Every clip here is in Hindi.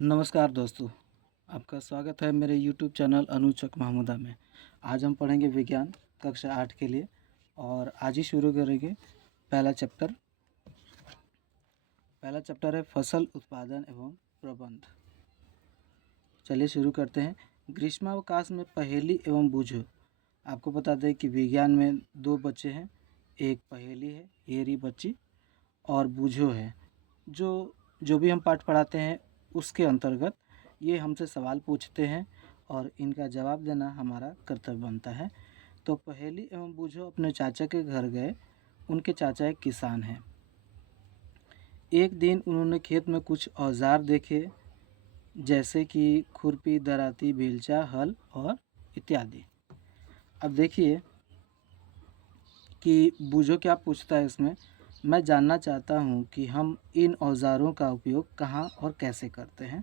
नमस्कार दोस्तों, आपका स्वागत है मेरे YouTube चैनल अनुचक महमूदा में। आज हम पढ़ेंगे विज्ञान कक्षा 8 के लिए और आज ही शुरू करेंगे पहला चैप्टर। पहला चैप्टर है फसल उत्पादन एवं प्रबंध। चलिए शुरू करते हैं। ग्रीष्मावकाश में पहेली एवं बूझो। आपको बता दें कि विज्ञान में दो बच्चे हैं, एक पहेली है ये रही बच्ची और बूझो है। जो भी हम पाठ पढ़ाते हैं उसके अंतर्गत ये हमसे सवाल पूछते हैं और इनका जवाब देना हमारा कर्तव्य बनता है। तो पहेली एवं बूझो अपने चाचा के घर गए। उनके चाचा एक किसान हैं। एक दिन उन्होंने खेत में कुछ औजार देखे, जैसे कि खुरपी, दराती, बेलचा, हल और इत्यादि। अब देखिए कि बूझो क्या पूछता है इसमें। मैं जानना चाहता हूँ कि हम इन औजारों का उपयोग कहाँ और कैसे करते हैं।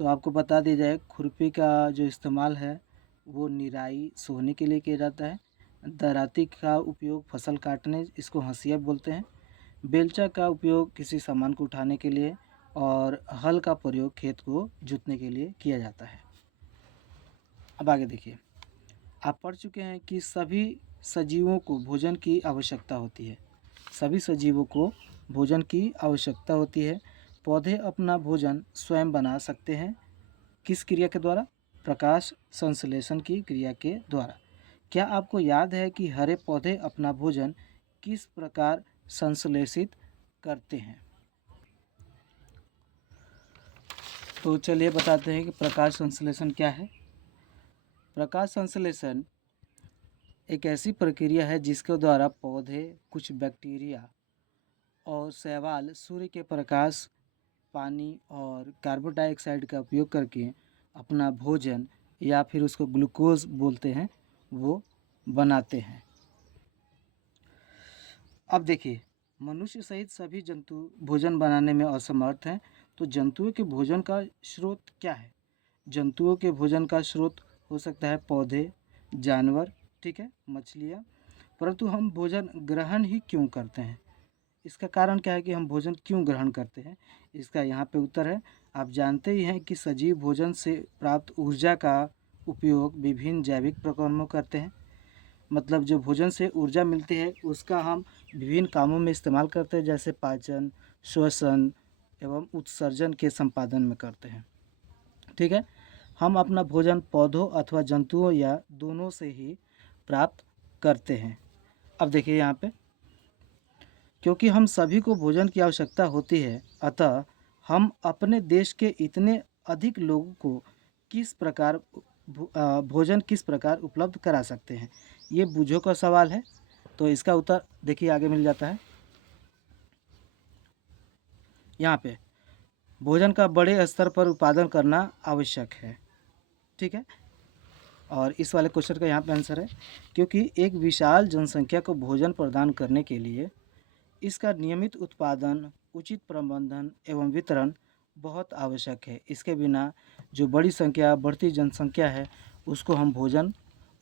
तो आपको बता दिया जाए, खुरपी का जो इस्तेमाल है वो निराई सोहने के लिए किया जाता है। दराती का उपयोग फसल काटने, इसको हंसिया बोलते हैं। बेलचा का उपयोग किसी सामान को उठाने के लिए और हल का प्रयोग खेत को जोतने के लिए किया जाता है। अब आगे देखिए, आप पढ़ चुके हैं कि सभी सजीवों को भोजन की आवश्यकता होती है। सभी सजीवों को भोजन की आवश्यकता होती है। पौधे अपना भोजन स्वयं बना सकते हैं। किस क्रिया के द्वारा? प्रकाश संश्लेषण की क्रिया के द्वारा। क्या आपको याद है कि हरे पौधे अपना भोजन किस प्रकार संश्लेषित करते हैं? तो चलिए बताते हैं कि प्रकाश संश्लेषण क्या है। प्रकाश संश्लेषण एक ऐसी प्रक्रिया है जिसके द्वारा पौधे, कुछ बैक्टीरिया और शैवाल सूर्य के प्रकाश, पानी और कार्बन डाइऑक्साइड का उपयोग करके अपना भोजन, या फिर उसको ग्लूकोज बोलते हैं, वो बनाते हैं। अब देखिए, मनुष्य सहित सभी जंतु भोजन बनाने में असमर्थ हैं। तो जंतुओं के भोजन का स्रोत क्या है? जंतुओं के भोजन का स्रोत हो सकता है पौधे, जानवर, ठीक है, मछलियाँ। परंतु हम भोजन ग्रहण ही क्यों करते हैं? इसका कारण क्या है कि हम भोजन क्यों ग्रहण करते हैं? इसका यहाँ पे उत्तर है। आप जानते ही हैं कि सजीव भोजन से प्राप्त ऊर्जा का उपयोग विभिन्न जैविक प्रक्रियाओं में करते हैं। मतलब जो भोजन से ऊर्जा मिलती है उसका हम विभिन्न कामों में इस्तेमाल करते हैं, जैसे पाचन, श्वसन एवं उत्सर्जन के संपादन में करते हैं। ठीक है, हम अपना भोजन पौधों अथवा जंतुओं या दोनों से ही प्राप्त करते हैं। अब देखिए यहाँ पे, क्योंकि हम सभी को भोजन की आवश्यकता होती है, अतः हम अपने देश के इतने अधिक लोगों को किस प्रकार भोजन किस प्रकार उपलब्ध करा सकते हैं, ये बूझो का सवाल है। तो इसका उत्तर देखिए आगे मिल जाता है। यहाँ पे भोजन का बड़े स्तर पर उत्पादन करना आवश्यक है। ठीक है, और इस वाले क्वेश्चन का यहाँ पे आंसर है, क्योंकि एक विशाल जनसंख्या को भोजन प्रदान करने के लिए इसका नियमित उत्पादन, उचित प्रबंधन एवं वितरण बहुत आवश्यक है। इसके बिना जो बढ़ती जनसंख्या है उसको हम भोजन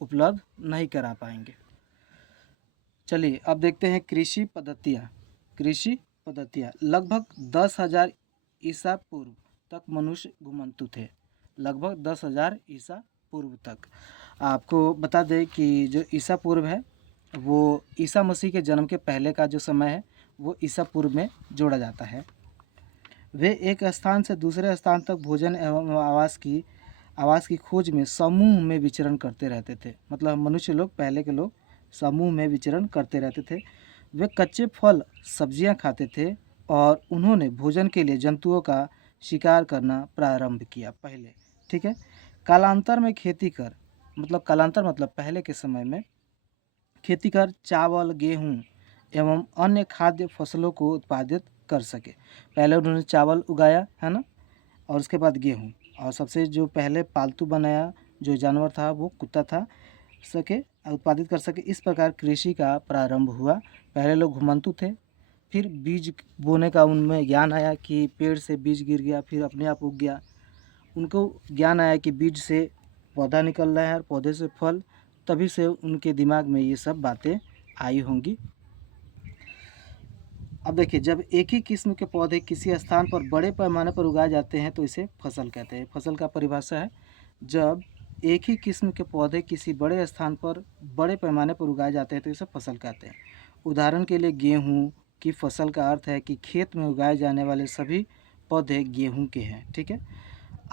उपलब्ध नहीं करा पाएंगे। चलिए अब देखते हैं कृषि पद्धतियाँ। कृषि पद्धतियाँ लगभग 10,000 ईसा पूर्व तक मनुष्य घुमंतु थे। लगभग 10,000 ईसा पूर्व तक। आपको बता दें कि जो ईसा पूर्व है वो ईसा मसीह के जन्म के पहले का जो समय है वो ईसा पूर्व में जोड़ा जाता है। वे एक स्थान से दूसरे स्थान तक भोजन एवं आवास की खोज में समूह में विचरण करते रहते थे। मतलब मनुष्य लोग, पहले के लोग समूह में विचरण करते रहते थे। वे कच्चे फल, सब्जियां खाते थे और उन्होंने भोजन के लिए जंतुओं का शिकार करना प्रारंभ किया पहले। ठीक है, कालांतर में कालांतर मतलब पहले के समय में खेती कर चावल, गेहूँ एवं अन्य खाद्य फसलों को उत्पादित कर सके। पहले उन्होंने चावल उगाया है ना, और उसके बाद गेहूँ, और सबसे जो पहले पालतू बनाया जो जानवर था वो कुत्ता था, उत्पादित कर सके। इस प्रकार कृषि का प्रारंभ हुआ। पहले लोग घुमंतु थे, फिर बीज बोने का उनमें ज्ञान आया कि पेड़ से बीज गिर गया फिर अपने आप उग गया। उनको ज्ञान आया कि बीज से पौधा निकल रहा है और पौधे से फल, तभी से उनके दिमाग में ये सब बातें आई होंगी। अब देखिए, जब एक ही किस्म के पौधे किसी स्थान पर बड़े पैमाने पर उगाए जाते हैं तो इसे फसल कहते हैं। फसल का परिभाषा है, जब एक ही किस्म के पौधे किसी बड़े स्थान पर बड़े पैमाने पर उगाए जाते हैं तो इसे फसल कहते हैं। उदाहरण के लिए गेहूँ की फसल का अर्थ है कि खेत में उगाए जाने वाले सभी पौधे गेहूँ के हैं। ठीक है।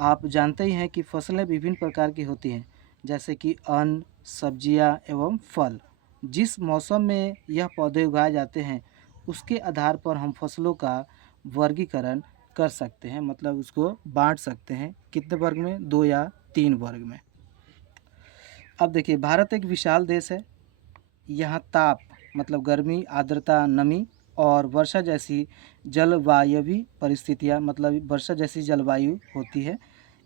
आप जानते ही हैं कि फसलें विभिन्न प्रकार की होती हैं, जैसे कि अन्न, सब्जियां एवं फल। जिस मौसम में यह पौधे उगाए जाते हैं उसके आधार पर हम फसलों का वर्गीकरण कर सकते हैं, मतलब उसको बांट सकते हैं। कितने वर्ग में? 2 या 3 वर्ग में। अब देखिए, भारत एक विशाल देश है। यहाँ ताप मतलब गर्मी, आर्द्रता, नमी और वर्षा जैसी जलवायवी परिस्थितियाँ मतलब वर्षा जैसी जलवायु होती है।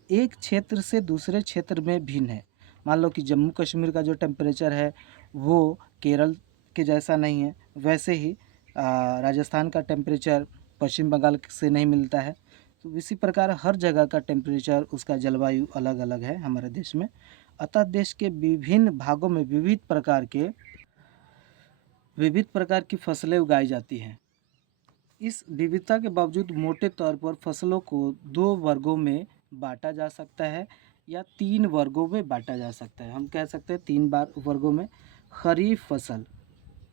एक क्षेत्र से दूसरे क्षेत्र में भिन्न है। मान लो कि जम्मू कश्मीर का जो टेम्परेचर है वो केरल के जैसा नहीं है, वैसे ही राजस्थान का टेम्परेचर पश्चिम बंगाल से नहीं मिलता है। तो इसी प्रकार हर जगह का टेम्परेचर, उसका जलवायु अलग अलग है हमारे देश में। अतः देश के विभिन्न भागों में विविध प्रकार की फसलें उगाई जाती हैं। इस विविधता के बावजूद मोटे तौर पर फसलों को 2 वर्गों में बांटा जा सकता है या 3 वर्गों में बांटा जा सकता है। हम कह सकते हैं 3 बार वर्गों में। खरीफ फसल।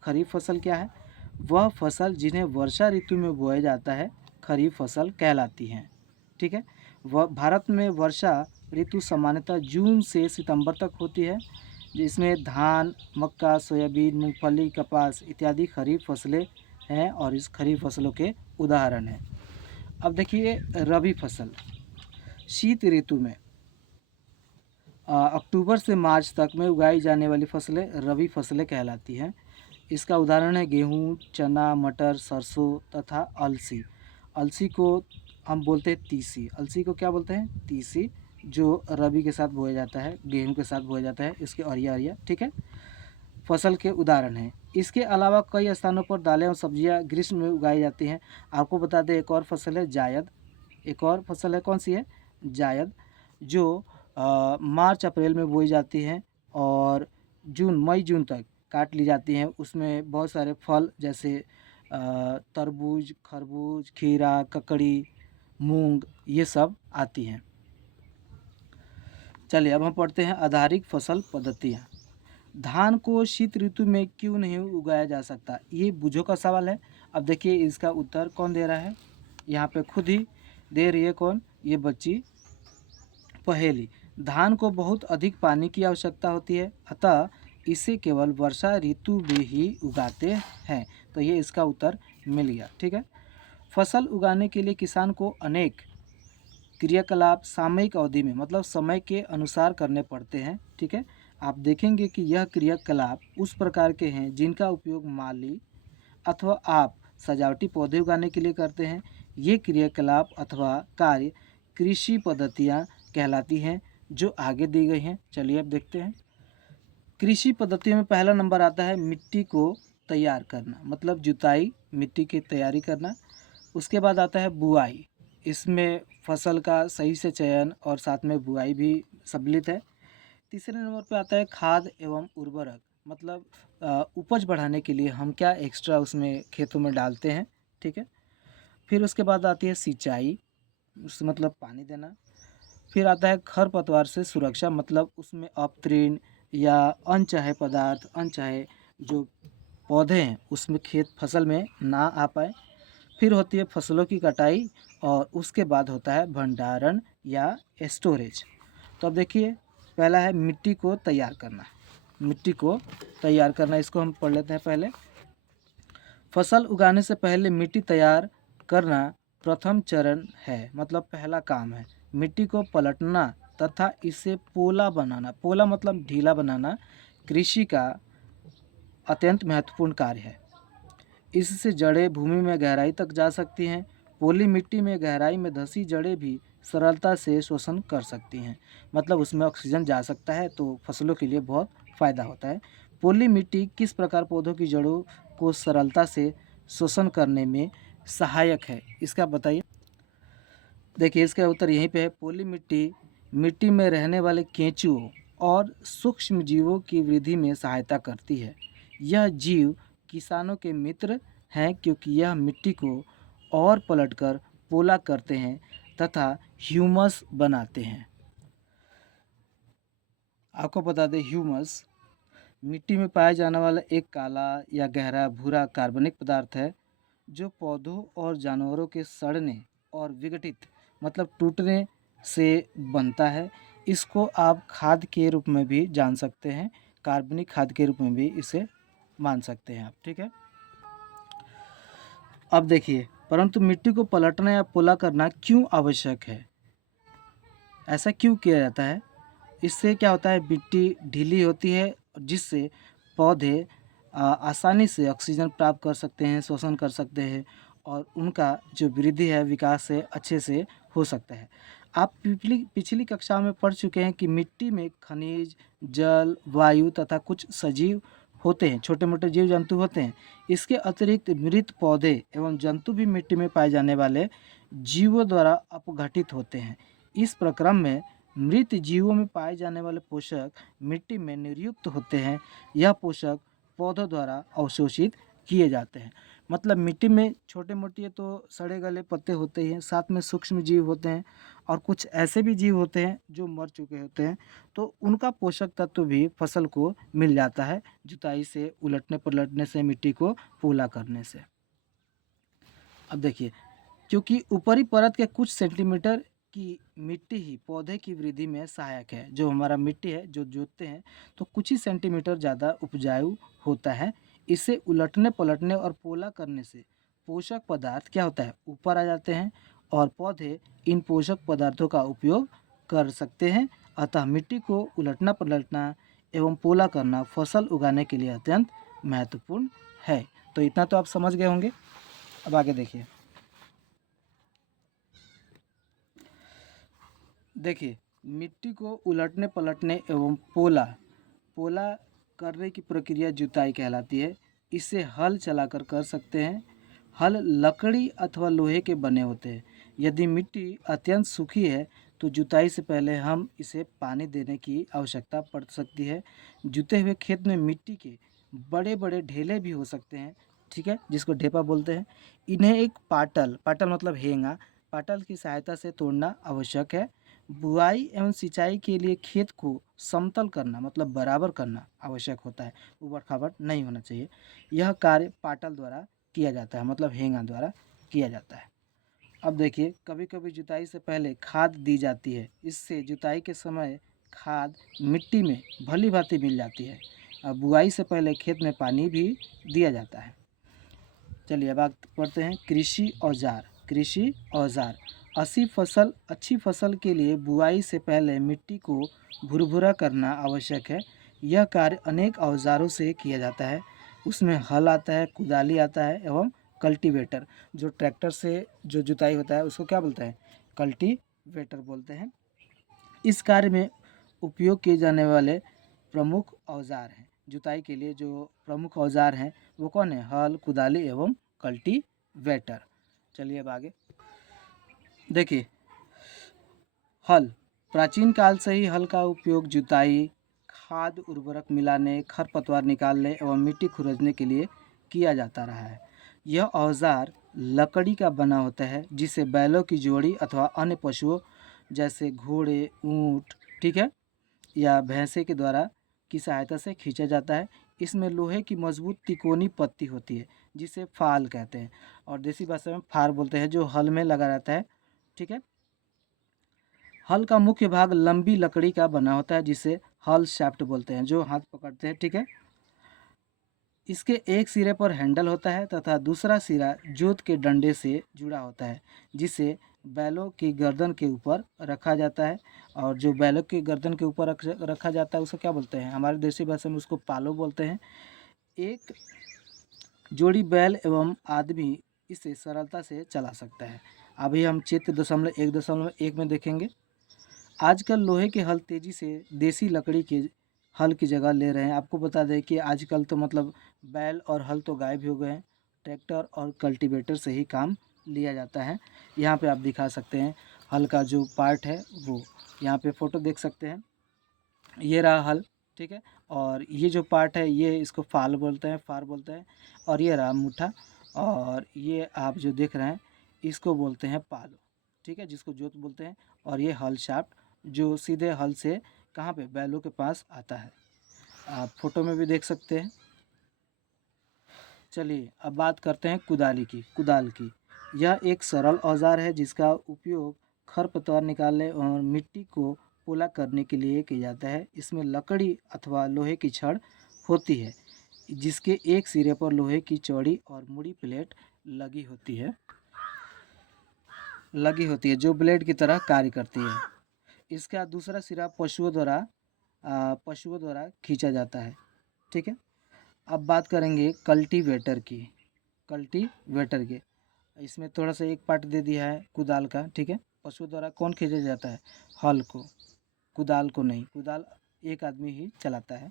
खरीफ फसल क्या है? वह फसल जिन्हें वर्षा ऋतु में बोया जाता है खरीफ फसल कहलाती हैं। ठीक है। वह भारत में वर्षा ऋतु सामान्यतः जून से सितंबर तक होती है, जिसमें धान, मक्का, सोयाबीन, मूंगफली, कपास इत्यादि खरीफ फसलें हैं और इस खरीफ फसलों के उदाहरण हैं। अब देखिए, रबी फसल। शीत ऋतु में अक्टूबर से मार्च तक में उगाई जाने वाली फसलें रबी फसलें कहलाती हैं। इसका उदाहरण है गेहूँ, चना, मटर, सरसों तथा अलसी। अलसी को हम बोलते हैं तीसी। अलसी को क्या बोलते हैं? तीसी, जो रबी के साथ बोया जाता है, गेहूँ के साथ बोया जाता है। इसके अरिया अरिया, ठीक है, फसल के उदाहरण हैं। इसके अलावा कई स्थानों पर दालें और सब्जियां ग्रीष्म में उगाई जाती हैं। आपको बता दें, एक और फसल है जायद। एक और फसल है, कौन सी है? जायद, जो मार्च अप्रैल में बोई जाती हैं और मई जून तक काट ली जाती हैं। उसमें बहुत सारे फल जैसे तरबूज, खरबूज, खीरा, ककड़ी, मूंग, ये सब आती हैं। चलिए अब हम पढ़ते हैं आधारिक फसल पद्धतियाँ। धान को शीत ऋतु में क्यों नहीं उगाया जा सकता? ये बूझों का सवाल है। अब देखिए, इसका उत्तर कौन दे रहा है? यहाँ पे खुद ही दे रही है। कौन? ये बच्ची पहेली। धान को बहुत अधिक पानी की आवश्यकता होती है, अतः इसे केवल वर्षा ऋतु में ही उगाते हैं। तो ये इसका उत्तर मिल गया। ठीक है। फसल उगाने के लिए किसान को अनेक क्रियाकलाप सामयिक अवधि में मतलब समय के अनुसार करने पड़ते हैं। ठीक है। आप देखेंगे कि यह क्रियाकलाप उस प्रकार के हैं जिनका उपयोग माली अथवा आप सजावटी पौधे उगाने के लिए करते हैं। ये क्रियाकलाप अथवा कार्य कृषि पद्धतियाँ कहलाती हैं, जो आगे दी गई हैं। चलिए अब देखते हैं। कृषि पद्धतियों में पहला नंबर आता है मिट्टी को तैयार करना, मतलब जुताई, मिट्टी की तैयारी करना। उसके बाद आता है बुआई। इसमें फसल का सही से चयन और साथ में बुआई भी सम्मिलित है। तीसरे नंबर पे आता है खाद एवं उर्वरक, मतलब उपज बढ़ाने के लिए हम क्या एक्स्ट्रा उसमें खेतों में डालते हैं। ठीक है। फिर उसके बाद आती है सिंचाई, उससे मतलब पानी देना। फिर आता है खरपतवार से सुरक्षा, मतलब उसमें अपतृण या अनचाहे पदार्थ, अनचाहे जो पौधे हैं उसमें खेत फसल में ना आ पाए। फिर होती है फसलों की कटाई और उसके बाद होता है भंडारण या स्टोरेज। तो अब देखिए, पहला है मिट्टी को तैयार करना। मिट्टी को तैयार करना, इसको हम पढ़ लेते हैं पहले। फसल उगाने से पहले मिट्टी तैयार करना प्रथम चरण है, मतलब पहला काम है। मिट्टी को पलटना तथा इसे पोला बनाना, पोला मतलब ढीला बनाना, कृषि का अत्यंत महत्वपूर्ण कार्य है। इससे जड़ें भूमि में गहराई तक जा सकती हैं। पोली मिट्टी में गहराई में धंसी जड़ें भी सरलता से शोषण कर सकती हैं, मतलब उसमें ऑक्सीजन जा सकता है, तो फसलों के लिए बहुत फ़ायदा होता है। पोली मिट्टी किस प्रकार पौधों की जड़ों को सरलता से शोषण करने में सहायक है, इसका बताइए। देखिए, इसका उत्तर यहीं पे है। पोली मिट्टी मिट्टी में रहने वाले केंचुओं और सूक्ष्म जीवों की वृद्धि में सहायता करती है। यह जीव किसानों के मित्र हैं क्योंकि यह मिट्टी को और पलटकर पोला करते हैं तथा ह्यूमस बनाते हैं। आपको बता दें ह्यूमस मिट्टी में पाया जाने वाला एक काला या गहरा भूरा कार्बनिक पदार्थ है जो पौधों और जानवरों के सड़ने और विघटित मतलब टूटने से बनता है। इसको आप खाद के रूप में भी जान सकते हैं, कार्बनिक खाद के रूप में भी इसे मान सकते हैं आप, ठीक है। अब देखिए, परंतु मिट्टी को पलटना या पोला करना क्यों आवश्यक है, ऐसा क्यों किया जाता है? इससे क्या होता है, मिट्टी ढीली होती है जिससे पौधे आसानी से ऑक्सीजन प्राप्त कर सकते हैं, शोषण कर सकते हैं और उनका जो वृद्धि है विकास से अच्छे से हो सकता है। आप पिछली कक्षा में पढ़ चुके हैं कि मिट्टी में खनिज, जल, वायु तथा कुछ सजीव होते हैं, छोटे मोटे जीव जंतु होते हैं। इसके अतिरिक्त मृत पौधे एवं जंतु भी मिट्टी में पाए जाने वाले जीवों द्वारा अपघटित होते हैं। इस प्रक्रम में मृत जीवों में पाए जाने वाले पोषक मिट्टी में निर्युक्त होते हैं। यह पोषक पौधों द्वारा अवशोषित किए जाते हैं। मतलब मिट्टी में छोटे मोटे तो सड़े गले पत्ते होते ही हैं, साथ में सूक्ष्म जीव होते हैं और कुछ ऐसे भी जीव होते हैं जो मर चुके होते हैं, तो उनका पोषक तत्व भी फसल को मिल जाता है जुताई से, उलटने पलटने से, मिट्टी को पोला करने से। अब देखिए, क्योंकि ऊपरी परत के कुछ सेंटीमीटर की मिट्टी ही पौधे की वृद्धि में सहायक है। जो हमारा मिट्टी है जो जोतते हैं तो कुछ ही सेंटीमीटर ज़्यादा उपजाऊ होता है। इसे उलटने पलटने और पोला करने से पोषक पदार्थ क्या होता है, ऊपर आ जाते हैं और पौधे इन पोषक पदार्थों का उपयोग कर सकते हैं। अतः मिट्टी को उलटना पलटना एवं पोला करना फसल उगाने के लिए अत्यंत महत्वपूर्ण है। तो इतना तो आप समझ गए होंगे। अब आगे देखिए, मिट्टी को उलटने पलटने एवं पोला करने की प्रक्रिया जुताई कहलाती है। इसे हल चलाकर कर सकते हैं। हल लकड़ी अथवा लोहे के बने होते हैं। यदि मिट्टी अत्यंत सूखी है तो जुताई से पहले हम इसे पानी देने की आवश्यकता पड़ सकती है। जुते हुए खेत में मिट्टी के बड़े बड़े ढेले भी हो सकते हैं, ठीक है, जिसको ढेपा बोलते हैं। इन्हें एक पाटल मतलब हेंगा, पाटल की सहायता से तोड़ना आवश्यक है। बुआई एवं सिंचाई के लिए खेत को समतल करना मतलब बराबर करना आवश्यक होता है, ऊबड़ खाबड़ नहीं होना चाहिए। यह कार्य पाटल द्वारा किया जाता है, मतलब हेंगा द्वारा किया जाता है। अब देखिए, कभी कभी जुताई से पहले खाद दी जाती है। इससे जुताई के समय खाद मिट्टी में भली भांति मिल जाती है। अब बुआई से पहले खेत में पानी भी दिया जाता है। चलिए अब बात पढ़ते हैं कृषि औजार। अच्छी फसल के लिए बुआई से पहले मिट्टी को भुरभुरा करना आवश्यक है। यह कार्य अनेक औजारों से किया जाता है। उसमें हल आता है, कुदाली आता है एवं कल्टीवेटर। जो ट्रैक्टर से जो जुताई होता है उसको क्या बोलते हैं, कल्टीवेटर बोलते हैं। इस कार्य में उपयोग किए जाने वाले प्रमुख औजार हैं, जुताई के लिए जो प्रमुख औजार हैं वो कौन है, हल, कुदाली एवं कल्टीवेटर। चलिए अब आगे देखिए, हल। प्राचीन काल से ही हल का उपयोग जुताई, खाद उर्वरक मिलाने, खरपतवार निकालने एवं मिट्टी खुरदने के लिए किया जाता रहा है। यह औजार लकड़ी का बना होता है जिसे बैलों की जोड़ी अथवा अन्य पशुओं जैसे घोड़े, ऊंट, ठीक है, या भैंसे के द्वारा की सहायता से खींचा जाता है। इसमें लोहे की मजबूत तिकोनी पत्ती होती है जिसे फाल कहते हैं और देसी भाषा में फार बोलते हैं, जो हल में लगा रहता है, ठीक है। हल का मुख्य भाग लंबी लकड़ी का बना होता है जिसे हल शाफ्ट बोलते हैं, जो हाथ पकड़ते हैं, ठीक है। इसके एक सिरे पर हैंडल होता है तथा दूसरा सिरा जोत के डंडे से जुड़ा होता है जिसे बैलों की गर्दन के ऊपर रखा जाता है। और जो बैलों की गर्दन के ऊपर रखा जाता है उसको क्या बोलते हैं, हमारे देसी भाषा में उसको पालो बोलते हैं। एक जोड़ी बैल एवं आदमी इसे सरलता से चला सकता है। अभी हम चित्र 1.1 में देखेंगे। आजकल लोहे के हल तेज़ी से देसी लकड़ी के हल की जगह ले रहे हैं। आपको बता दें कि आजकल तो मतलब बैल और हल तो गायब ही हो गए हैं, ट्रैक्टर और कल्टीवेटर से ही काम लिया जाता है। यहाँ पे आप दिखा सकते हैं हल का जो पार्ट है वो, यहाँ पे फ़ोटो देख सकते हैं, ये रहा हल, ठीक है। और ये जो पार्ट है ये इसको फार बोलते हैं और ये रहा मुठा। और ये आप जो देख रहे हैं इसको बोलते हैं पाल, ठीक है, जिसको जोत बोलते हैं। और ये हल शाफ्ट जो सीधे हल से कहाँ पे बैलों के पास आता है, आप फोटो में भी देख सकते हैं। चलिए अब बात करते हैं कुदाली की। कुदाल की यह एक सरल औजार है जिसका उपयोग खरपतवार निकालने और मिट्टी को पोला करने के लिए किया जाता है। इसमें लकड़ी अथवा लोहे की छड़ होती है जिसके एक सिरे पर लोहे की चौड़ी और मुड़ी प्लेट लगी होती है जो ब्लेड की तरह कार्य करती है। इसका दूसरा सिरा पशुओं द्वारा खींचा जाता है, ठीक है। अब बात करेंगे कल्टीवेटर की। कल्टीवेटर के इसमें थोड़ा सा एक पार्ट दे दिया है कुदाल का, ठीक है। पशुओं द्वारा कौन खींचा जाता है, हल को, कुदाल को नहीं, कुदाल एक आदमी ही चलाता है।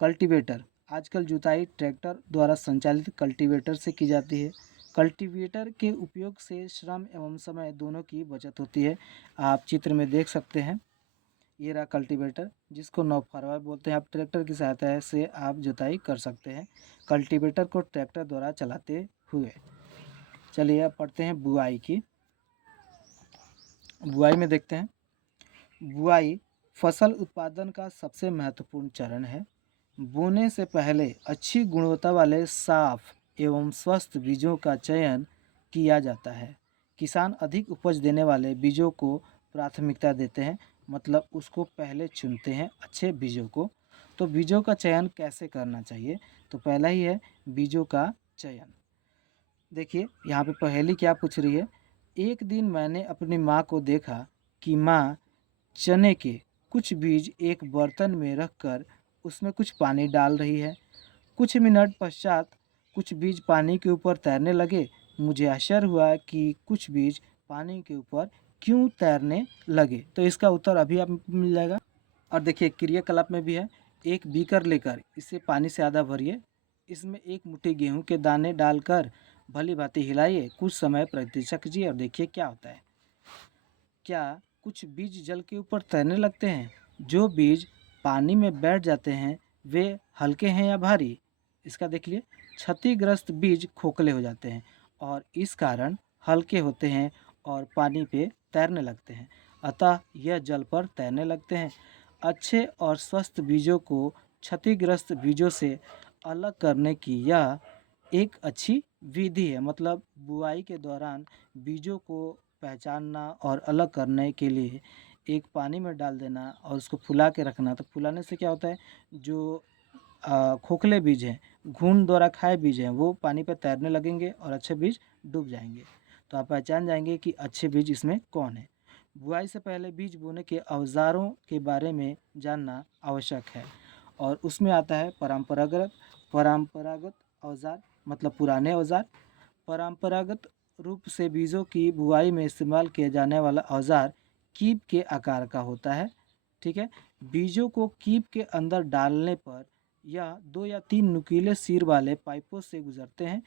कल्टीवेटर आजकल जुताई ट्रैक्टर द्वारा संचालित कल्टीवेटर से की जाती है। कल्टीवेटर के उपयोग से श्रम एवं समय दोनों की बचत होती है। आप चित्र में देख सकते हैं, ये रहा कल्टीवेटर जिसको नौफरवा बोलते हैं। आप ट्रैक्टर की सहायता से आप जुताई कर सकते हैं कल्टीवेटर को ट्रैक्टर द्वारा चलाते हुए। चलिए अब पढ़ते हैं बुआई की। बुआई में देखते हैं, बुआई फसल उत्पादन का सबसे महत्वपूर्ण चरण है। बोने से पहले अच्छी गुणवत्ता वाले साफ एवं स्वस्थ बीजों का चयन किया जाता है। किसान अधिक उपज देने वाले बीजों को प्राथमिकता देते हैं, मतलब उसको पहले चुनते हैं अच्छे बीजों को। तो बीजों का चयन कैसे करना चाहिए, तो पहला ही है बीजों का चयन। देखिए यहाँ पे पहेली क्या पूछ रही है। एक दिन मैंने अपनी माँ को देखा कि माँ चने के कुछ बीज एक बर्तन में रखकर उसमें कुछ पानी डाल रही है। कुछ मिनट पश्चात कुछ बीज पानी के ऊपर तैरने लगे। मुझे आश्चर्य हुआ कि कुछ बीज पानी के ऊपर क्यों तैरने लगे। तो इसका उत्तर अभी आप मिल जाएगा। और देखिए क्रियाकलाप में भी है, एक बीकर लेकर इसे पानी से आधा भरिए, इसमें एक मुट्ठी गेहूं के दाने डालकर भली भांति हिलाइए, कुछ समय प्रतीक्षा कीजिए और देखिए क्या होता है। क्या कुछ बीज जल के ऊपर तैरने लगते हैं? जो बीज पानी में बैठ जाते हैं वे हल्के हैं या भारी? इसका देख लिए, क्षतिग्रस्त बीज खोखले हो जाते हैं और इस कारण हल्के होते हैं और पानी पे तैरने लगते हैं, अतः यह जल पर तैरने लगते हैं। अच्छे और स्वस्थ बीजों को क्षतिग्रस्त बीजों से अलग करने की यह एक अच्छी विधि है। मतलब बुआई के दौरान बीजों को पहचानना और अलग करने के लिए एक पानी में डाल देना और उसको फुला के रखना। तो फुलाने से क्या होता है, जो खोखले बीज हैं, घून द्वारा खाए बीज हैं, वो पानी पर तैरने लगेंगे और अच्छे बीज डूब जाएंगे। तो आप पहचान जाएंगे कि अच्छे बीज इसमें कौन है। बुआई से पहले बीज बोने के औजारों के बारे में जानना आवश्यक है और उसमें आता है परंपरागत औजार, मतलब पुराने औजार। परंपरागत रूप से बीजों की बुआई में इस्तेमाल किया जाने वाला औजार कीप के आकार का होता है, ठीक है। बीजों को कीप के अंदर डालने पर यह 2 या 3 नुकीले सिर वाले पाइपों से गुजरते हैं।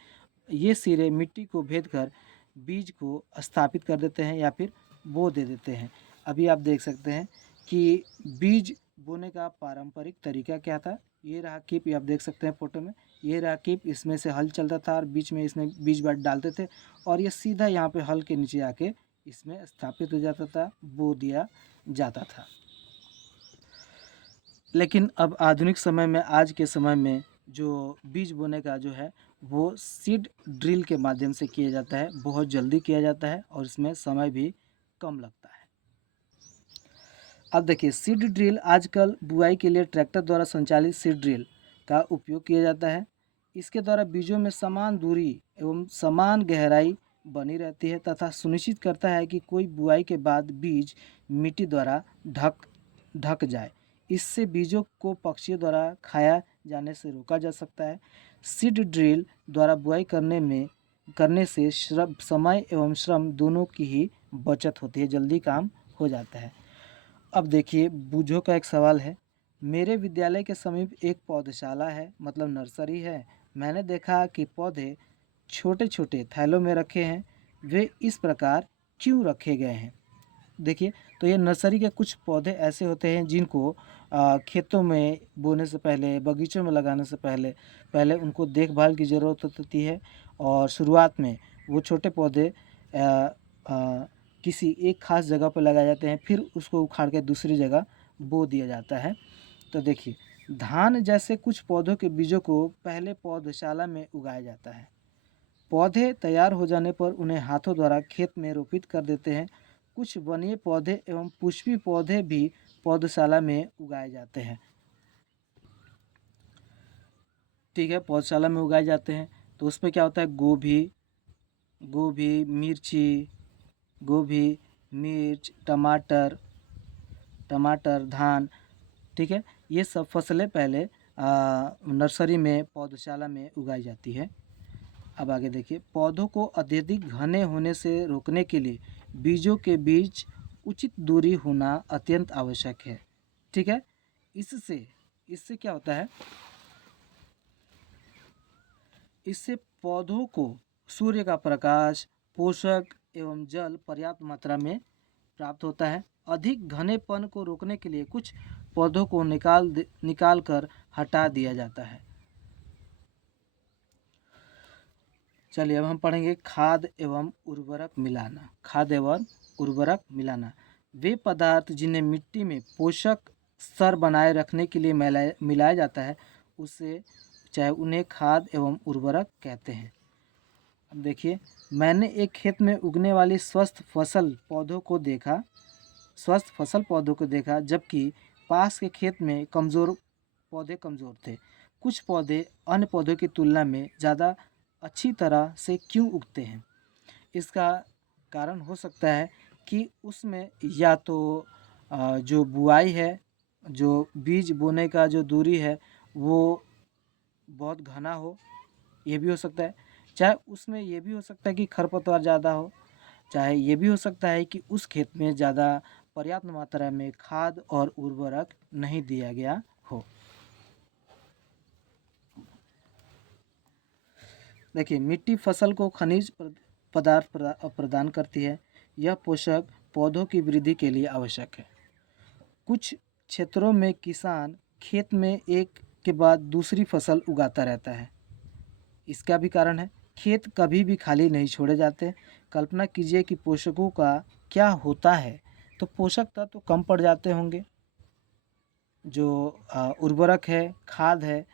ये सिरे मिट्टी को भेद कर बीज को स्थापित कर देते हैं या फिर बो दे देते हैं। अभी आप देख सकते हैं कि बीज बोने का पारंपरिक तरीका क्या था। ये रहा कीप, ये आप देख सकते हैं फोटो में, ये रहा कीप, इसमें से हल चलता था और बीच में इसमें बीज बाट डालते थे और ये सीधा यहाँ पे हल के नीचे आके इसमें स्थापित हो जाता था, बो दिया जाता था। लेकिन अब आधुनिक समय में, आज के समय में जो बीज बोने का जो है वो सीड ड्रिल के माध्यम से किया जाता है, बहुत जल्दी किया जाता है और इसमें समय भी कम लगता है। अब देखिए सीड ड्रिल, आजकल बुआई के लिए ट्रैक्टर द्वारा संचालित सीड ड्रिल का उपयोग किया जाता है। इसके द्वारा बीजों में समान दूरी एवं समान गहराई बनी रहती है तथा सुनिश्चित करता है कि कोई बुआई के बाद बीज मिट्टी द्वारा ढक जाए। इससे बीजों को पक्षियों द्वारा खाया जाने से रोका जा सकता है। सीड ड्रिल द्वारा बुआई करने से समय एवं श्रम दोनों की ही बचत होती है, जल्दी काम हो जाता है। अब देखिए बूझो का एक सवाल है। मेरे विद्यालय के समीप एक पौधशाला है, मतलब नर्सरी है। मैंने देखा कि पौधे छोटे छोटे थैलों में रखे हैं, वे इस प्रकार क्यों रखे गए हैं? देखिए, तो ये नर्सरी के कुछ पौधे ऐसे होते हैं जिनको खेतों में बोने से पहले, बगीचों में लगाने से पहले उनको देखभाल की ज़रूरत होती है और शुरुआत में वो छोटे पौधे किसी एक खास जगह पर लगाए जाते हैं, फिर उसको उखाड़ के दूसरी जगह बो दिया जाता है। तो देखिए, धान जैसे कुछ पौधों के बीजों को पहले पौधशाला में उगाया जाता है। पौधे तैयार हो जाने पर उन्हें हाथों द्वारा खेत में रोपित कर देते हैं। कुछ वनीय पौधे एवं पुष्पी पौधे भी पौधशाला में उगाए जाते हैं। ठीक है, पौधशाला में उगाए जाते हैं। तो उसमें क्या होता है, गोभी, मिर्ची, गोभी, मिर्च, टमाटर, धान। ठीक है, ये सब फसलें पहले नर्सरी में पौधशाला में उगाई जाती है। अब आगे देखिए, पौधों को अत्यधिक घने होने से रोकने के लिए बीजों के बीच उचित दूरी होना अत्यंत आवश्यक है। ठीक है, इससे इससे क्या होता है, इससे पौधों को सूर्य का प्रकाश, पोषक एवं जल पर्याप्त मात्रा में प्राप्त होता है। अधिक घनेपन को रोकने के लिए कुछ पौधों को निकाल कर हटा दिया जाता है। चलिए, अब हम पढ़ेंगे खाद एवं उर्वरक मिलाना। खाद एवं उर्वरक मिलाना वे पदार्थ जिन्हें मिट्टी में पोषक स्तर बनाए रखने के लिए मिलाया जाता है, उससे चाहे उन्हें खाद एवं उर्वरक कहते हैं। अब देखिए, मैंने एक खेत में उगने वाली स्वस्थ फसल पौधों को देखा, जबकि पास के खेत में पौधे कमज़ोर थे। कुछ पौधे अन्य पौधों की तुलना में ज़्यादा अच्छी तरह से क्यों उगते हैं? इसका कारण हो सकता है कि उसमें या तो जो बुआई है, जो बीज बोने का जो दूरी है, वो बहुत घना हो, ये भी हो सकता है। चाहे उसमें ये भी हो सकता है कि खरपतवार ज़्यादा हो, चाहे ये भी हो सकता है कि उस खेत में ज़्यादा पर्याप्त मात्रा में खाद और उर्वरक नहीं दिया गया हो। देखिए, मिट्टी फसल को खनिज पदार्थ प्रदान करती है। यह पोषक पौधों की वृद्धि के लिए आवश्यक है। कुछ क्षेत्रों में किसान खेत में एक के बाद दूसरी फसल उगाता रहता है। इसका भी कारण है, खेत कभी भी खाली नहीं छोड़े जाते। कल्पना कीजिए कि पोषकों का क्या होता है, तो पोषक तत्व तो कम पड़ जाते होंगे। जो उर्वरक है, खाद है,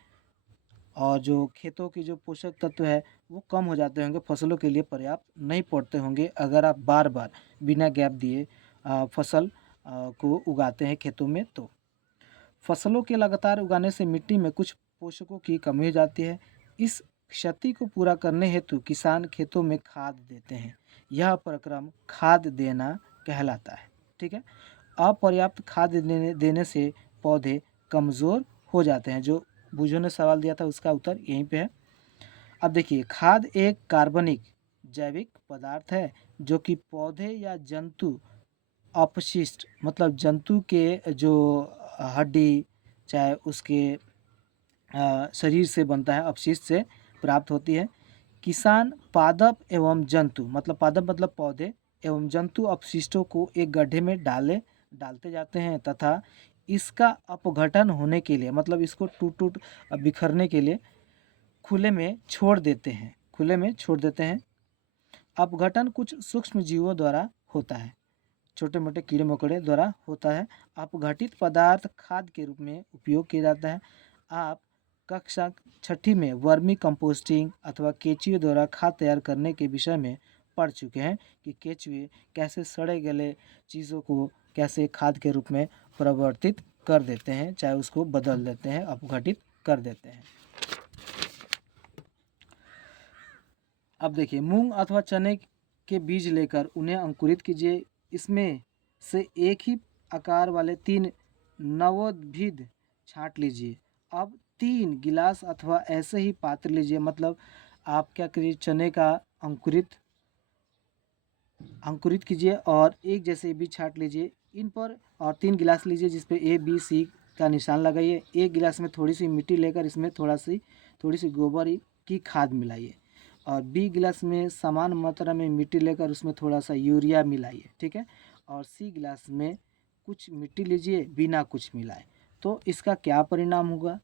और जो खेतों की जो पोषक तत्व है वो कम हो जाते होंगे, फसलों के लिए पर्याप्त नहीं पड़ते होंगे अगर आप बार बार बिना गैप दिए फसल को उगाते हैं खेतों में। तो फसलों के लगातार उगाने से मिट्टी में कुछ पोषकों की कमी हो जाती है। इस क्षति को पूरा करने हेतु किसान खेतों में खाद देते हैं। यह प्रक्रम खाद देना कहलाता है। ठीक है, अपर्याप्त खाद देने से पौधे कमज़ोर हो जाते हैं। जो बुझो ने सवाल दिया था उसका उत्तर यहीं पे है। अब देखिए, खाद एक कार्बनिक जैविक पदार्थ है जो कि पौधे या जंतु अपशिष्ट, मतलब जंतु के जो हड्डी, चाहे उसके शरीर से बनता है, अपशिष्ट से प्राप्त होती है। किसान पादप एवं जंतु, मतलब पादप मतलब पौधे एवं जंतु अपशिष्टों को एक गड्ढे में डालते जाते हैं तथा इसका अपघटन होने के लिए, मतलब इसको टूट बिखरने के लिए खुले में छोड़ देते हैं। अपघटन कुछ सूक्ष्म जीवों द्वारा होता है, छोटे मोटे कीड़े मकोड़े द्वारा होता है। अपघटित पदार्थ खाद के रूप में उपयोग किया जाता है। आप कक्षा 6 में वर्मी कंपोस्टिंग अथवा केचुए द्वारा खाद तैयार करने के विषय में पढ़ चुके हैं कि केचुए कैसे सड़े गले चीज़ों को कैसे खाद के रूप में परिवर्तित कर देते हैं, चाहे उसको बदल देते हैं, अपघटित कर देते हैं। अब देखिए, मूंग अथवा चने के बीज लेकर उन्हें अंकुरित कीजिए। इसमें से एक ही आकार वाले 3 नवोद्भिद छांट लीजिए। अब 3 गिलास अथवा ऐसे ही पात्र लीजिए, मतलब आप क्या करिए, चने का अंकुरित कीजिए और एक जैसे बीज छांट लीजिए इन पर, और 3 गिलास लीजिए जिस पे ABC का निशान लगाइए। एक गिलास में थोड़ी सी मिट्टी लेकर इसमें थोड़ी सी गोबर की खाद मिलाइए, और B गिलास में समान मात्रा में मिट्टी लेकर उसमें थोड़ा सा यूरिया मिलाइए। ठीक है, और C गिलास में कुछ मिट्टी लीजिए बिना कुछ मिलाए। तो इसका क्या परिणाम होगा,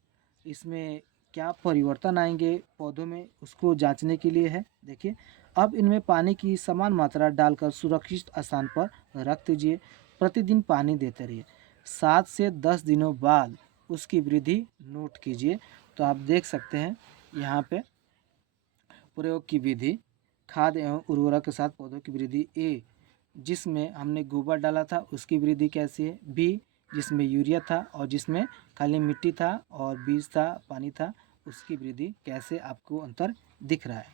इसमें क्या परिवर्तन आएंगे पौधों में, उसको जांचने के लिए है। देखिए, अब इनमें पानी की समान मात्रा डालकर सुरक्षित स्थान पर रख दीजिए। प्रतिदिन पानी देते रहिए। 7 से 10 दिनों बाद उसकी वृद्धि नोट कीजिए। तो आप देख सकते हैं यहाँ पे प्रयोग की विधि। खाद एवं उर्वरक के साथ पौधों की वृद्धि। ए, जिसमें हमने गोबर डाला था उसकी वृद्धि कैसी है। बी, जिसमें यूरिया था और जिसमें खाली मिट्टी था और बीज था, पानी था, उसकी वृद्धि कैसे आपको अंतर दिख रहा है।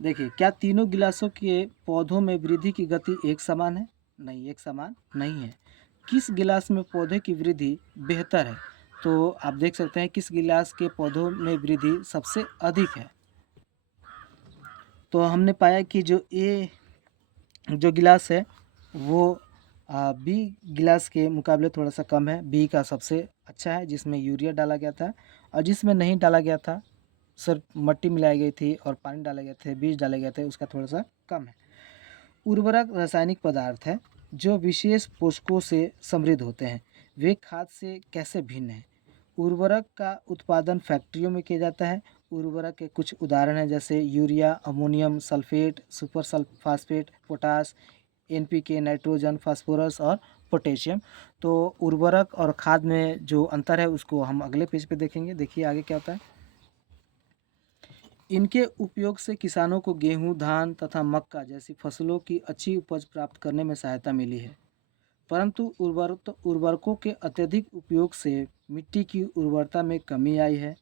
देखिए, क्या तीनों गिलासों के पौधों में वृद्धि की गति एक समान है। नहीं, एक समान नहीं है। किस गिलास में पौधे की वृद्धि बेहतर है। तो आप देख सकते हैं किस गिलास के पौधों में वृद्धि सबसे अधिक है। तो हमने पाया कि जो गिलास है वो बी गिलास के मुकाबले थोड़ा सा कम है। बी का सबसे अच्छा है, जिसमें यूरिया डाला गया था, और जिसमें नहीं डाला गया था, सिर्फ मट्टी मिलाई गई थी और पानी डाले गए थे, बीज डाले गए थे, उसका थोड़ा सा कम है। उर्वरक रासायनिक पदार्थ है जो विशेष पोषकों से समृद्ध होते हैं। वे खाद से कैसे भिन्न हैं। उर्वरक का उत्पादन फैक्ट्रियों में किया जाता है। उर्वरक के कुछ उदाहरण हैं जैसे urea, ammonium sulphate, super phosphate, potash, NPK, nitrogen, phosphorus और पोटेशियम। तो उर्वरक और खाद में जो अंतर है उसको हम अगले पेज पे देखेंगे। देखिए आगे क्या होता है। इनके उपयोग से किसानों को गेहूं, धान तथा मक्का जैसी फसलों की अच्छी उपज प्राप्त करने में सहायता मिली है। परंतु उर्वरकों के अत्यधिक उपयोग से मिट्टी की उर्वरता में कमी आई है।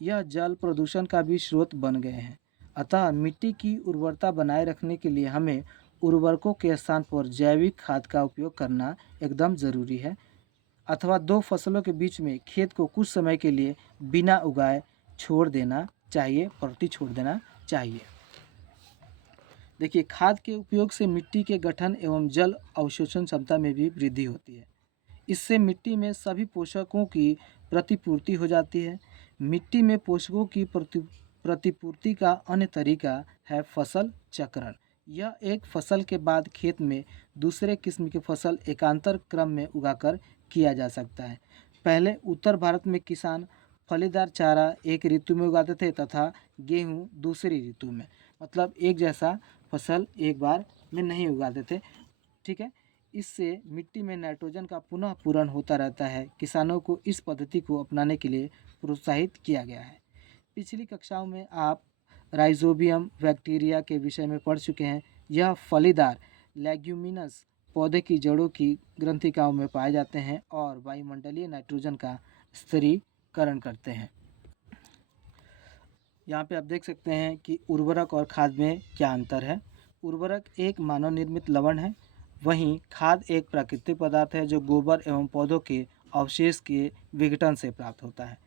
यह जल प्रदूषण का भी स्रोत बन गए हैं। अतः मिट्टी की उर्वरता बनाए रखने के लिए हमें उर्वरकों के स्थान पर जैविक खाद का उपयोग करना एकदम ज़रूरी है। अथवा दो फसलों के बीच में खेत को कुछ समय के लिए बिना उगाए छोड़ देना चाहिए, पलटी छोड़ देना चाहिए। देखिए, खाद के उपयोग से मिट्टी के गठन एवं जल अवशोषण क्षमता में भी वृद्धि होती है। इससे मिट्टी में सभी पोषकों की प्रतिपूर्ति हो जाती है। मिट्टी में पोषकों की प्रतिपूर्ति का अन्य तरीका है फसल चक्रण। यह एक फसल के बाद खेत में दूसरे किस्म की फसल एकांतर क्रम में उगाकर किया जा सकता है। पहले उत्तर भारत में किसान फलीदार चारा एक ऋतु में उगाते थे तथा गेहूँ दूसरी ऋतु में, मतलब एक जैसा फसल एक बार में नहीं उगाते थे। ठीक है, इससे मिट्टी में नाइट्रोजन का पुनः पूरण होता रहता है। किसानों को इस पद्धति को अपनाने के लिए प्रोत्साहित किया गया है। पिछली कक्षाओं में आप राइजोबियम बैक्टीरिया के विषय में पढ़ चुके हैं। यह फलीदार लेग्यूमिनस पौधे की जड़ों की ग्रंथिकाओं में पाए जाते हैं और वायुमंडलीय नाइट्रोजन का स्थिरीकरण करते हैं। यहाँ पे आप देख सकते हैं कि उर्वरक और खाद में क्या अंतर है। उर्वरक एक मानव निर्मित लवण है, वहीं खाद एक प्राकृतिक पदार्थ है जो गोबर एवं पौधों के अवशेष के विघटन से प्राप्त होता है।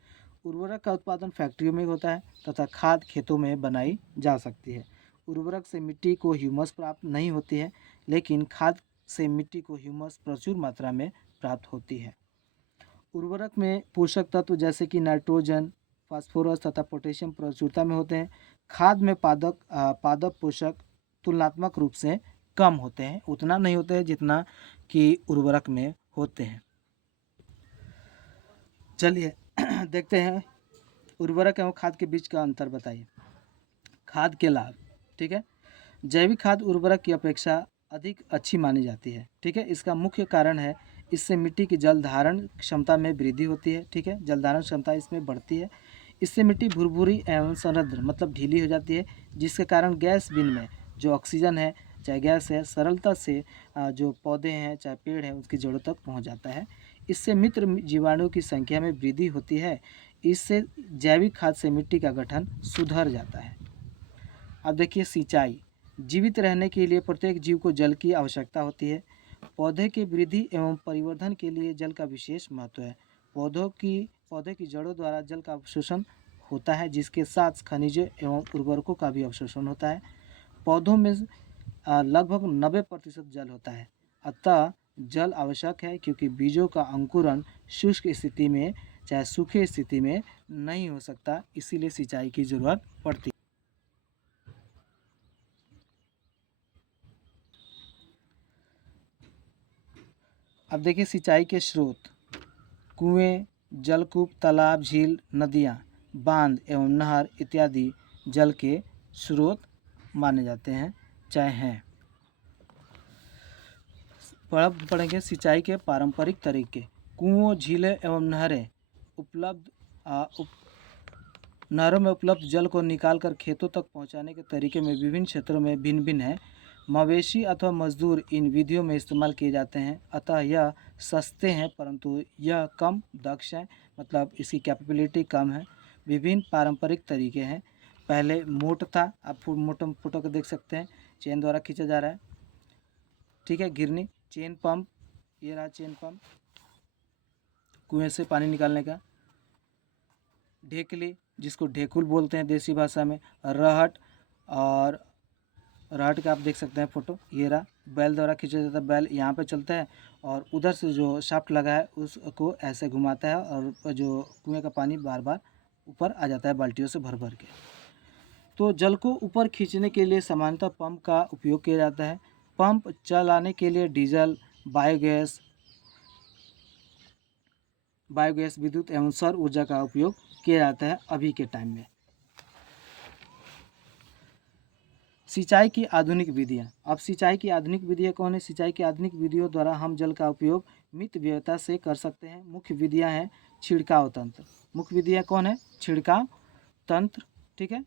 उर्वरक का उत्पादन फैक्ट्रियों में होता है तथा खाद खेतों में बनाई जा सकती है। उर्वरक से मिट्टी को ह्यूमस प्राप्त नहीं होती है, लेकिन खाद से मिट्टी को ह्यूमस प्रचुर मात्रा में प्राप्त होती है। उर्वरक में पोषक तत्व जैसे कि नाइट्रोजन, फास्फोरस तथा पोटेशियम प्रचुरता में होते हैं। खाद में पादप पोषक तुलनात्मक रूप से कम होते हैं, उतना नहीं होते हैं जितना कि उर्वरक में होते हैं। चलिए देखते हैं उर्वरक एवं खाद के बीच का अंतर बताइए। खाद के लाभ। ठीक है, जैविक खाद उर्वरक की अपेक्षा अधिक अच्छी मानी जाती है। ठीक है, इसका मुख्य कारण है इससे मिट्टी की जल धारण क्षमता में वृद्धि होती है। ठीक है, जल धारण क्षमता इसमें बढ़ती है। इससे मिट्टी भुरभुरी एवं सनद्र मतलब ढीली हो जाती है, जिसके कारण गैस बिन में जो ऑक्सीजन है चाहे गैस है सरलता से जो पौधे हैं चाहे पेड़ हैं उसकी जड़ों तक पहुंच जाता है। इससे मित्र जीवाणुओं की संख्या में वृद्धि होती है। इससे जैविक खाद से मिट्टी का गठन सुधर जाता है। अब देखिए सिंचाई। जीवित रहने के लिए प्रत्येक जीव को जल की आवश्यकता होती है। पौधे की वृद्धि एवं परिवर्धन के लिए जल का विशेष महत्व है। पौधे की जड़ों द्वारा जल का अवशोषण होता है, जिसके साथ खनिजों एवं उर्वरकों का भी अवशोषण होता है। पौधों में लगभग 90% जल होता है। अतः जल आवश्यक है क्योंकि बीजों का अंकुरण शुष्क स्थिति में चाहे सूखे स्थिति में नहीं हो सकता, इसीलिए सिंचाई की जरूरत पड़ती है। अब देखिए सिंचाई के स्रोत, कुएं, जलकूप, तालाब, झील, नदियाँ, बांध एवं नहर इत्यादि जल के स्रोत माने जाते हैं, चाहे हैं। पढ़ेंगे सिंचाई के पारंपरिक तरीके। कुओं, झीलें एवं नहरें नहरों में उपलब्ध जल को निकालकर खेतों तक पहुंचाने के तरीके में विभिन्न क्षेत्रों में भिन्न भिन्न है। मवेशी अथवा मजदूर इन विधियों में इस्तेमाल किए जाते हैं, अतः यह सस्ते हैं परंतु यह कम दक्ष हैं, मतलब इसकी कैपेबिलिटी कम है। विभिन्न पारंपरिक तरीके हैं। पहले मोट था, आप फोटो को देख सकते हैं, चेन द्वारा खींचा जा रहा है, ठीक है। गिरनी, चेन पंप, ये रहा चेन पंप कुएं से पानी निकालने का। ढेकली, जिसको ढेकुल बोलते हैं देसी भाषा में। रहट, और रहट का आप देख सकते हैं फोटो, ये रहा। बैल द्वारा खींचा जाता है, बैल यहाँ पे चलता है और उधर से जो शाफ्ट लगा है उसको ऐसे घुमाता है और जो कुएं का पानी बार बार ऊपर आ जाता है बाल्टियों से भर भर के। तो जल को ऊपर खींचने के लिए सामान्यतः पंप का उपयोग किया जाता है। पंप चलाने के लिए डीजल, बायोगैस, विद्युत एवं सौर ऊर्जा का उपयोग किया जाता है अभी के टाइम में। सिंचाई की आधुनिक विधियाँ। अब सिंचाई की आधुनिक विधियाँ कौन है? सिंचाई की आधुनिक विधियों द्वारा हम जल का उपयोग मितव्ययता से कर सकते हैं। मुख्य विधियाँ हैं छिड़काव तंत्र। मुख्य विधियाँ कौन है? छिड़काव तंत्र, ठीक है।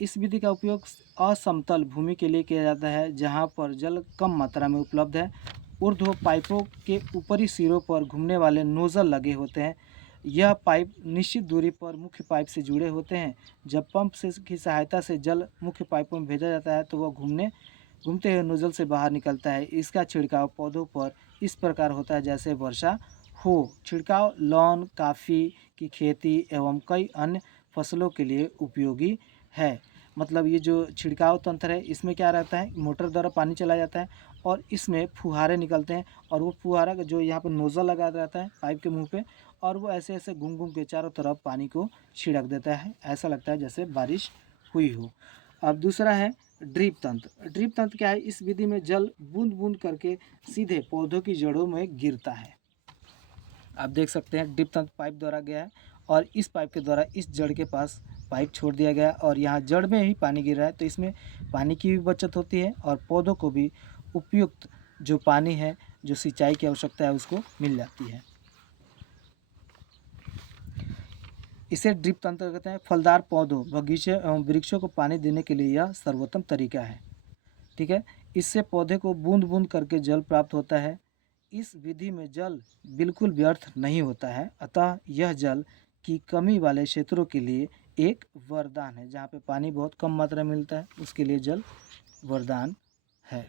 इस विधि का उपयोग असमतल भूमि के लिए किया जाता है जहाँ पर जल कम मात्रा में उपलब्ध है। ऊर्ध्व पाइपों के ऊपरी सिरों पर घूमने वाले नोजल लगे होते हैं। यह पाइप निश्चित दूरी पर मुख्य पाइप से जुड़े होते हैं। जब पंप से की सहायता से जल मुख्य पाइपों में भेजा जाता है तो वह घूमते हुए नोजल से बाहर निकलता है। इसका छिड़काव पौधों पर इस प्रकार होता है जैसे वर्षा हो। छिड़काव लॉन, कॉफ़ी की खेती एवं कई अन्य फसलों के लिए उपयोगी है। मतलब ये जो छिड़काव तंत्र है इसमें क्या रहता है, मोटर द्वारा पानी चलाया जाता है और इसमें फुहारे निकलते हैं और वो फुहारा जो यहाँ पर नोज़ल लगा रहता है पाइप के मुंह पे, और वो ऐसे ऐसे घूम घूम के चारों तरफ पानी को छिड़क देता है। ऐसा लगता है जैसे बारिश हुई हो। अब दूसरा है ड्रिप तंत्र। ड्रिप तंत्र क्या है? इस विधि में जल बूंद बूंद करके सीधे पौधों की जड़ों में गिरता है। आप देख सकते हैं ड्रिप तंत्र पाइप द्वारा गया है और इस पाइप के द्वारा इस जड़ के पास पाइप छोड़ दिया गया और यहाँ जड़ में ही पानी गिर रहा है, तो इसमें पानी की भी बचत होती है और पौधों को भी उपयुक्त जो पानी है, जो सिंचाई की आवश्यकता है, उसको मिल जाती है। इसे ड्रिप तंत्र कहते हैं। फलदार पौधों, बगीचे एवं वृक्षों को पानी देने के लिए यह सर्वोत्तम तरीका है, ठीक है। इससे पौधे को बूंद बूंद करके जल प्राप्त होता है। इस विधि में जल बिल्कुल व्यर्थ नहीं होता है, अतः यह जल की कमी वाले क्षेत्रों के लिए एक वरदान है। जहाँ पे पानी बहुत कम मात्रा में मिलता है उसके लिए जल वरदान है।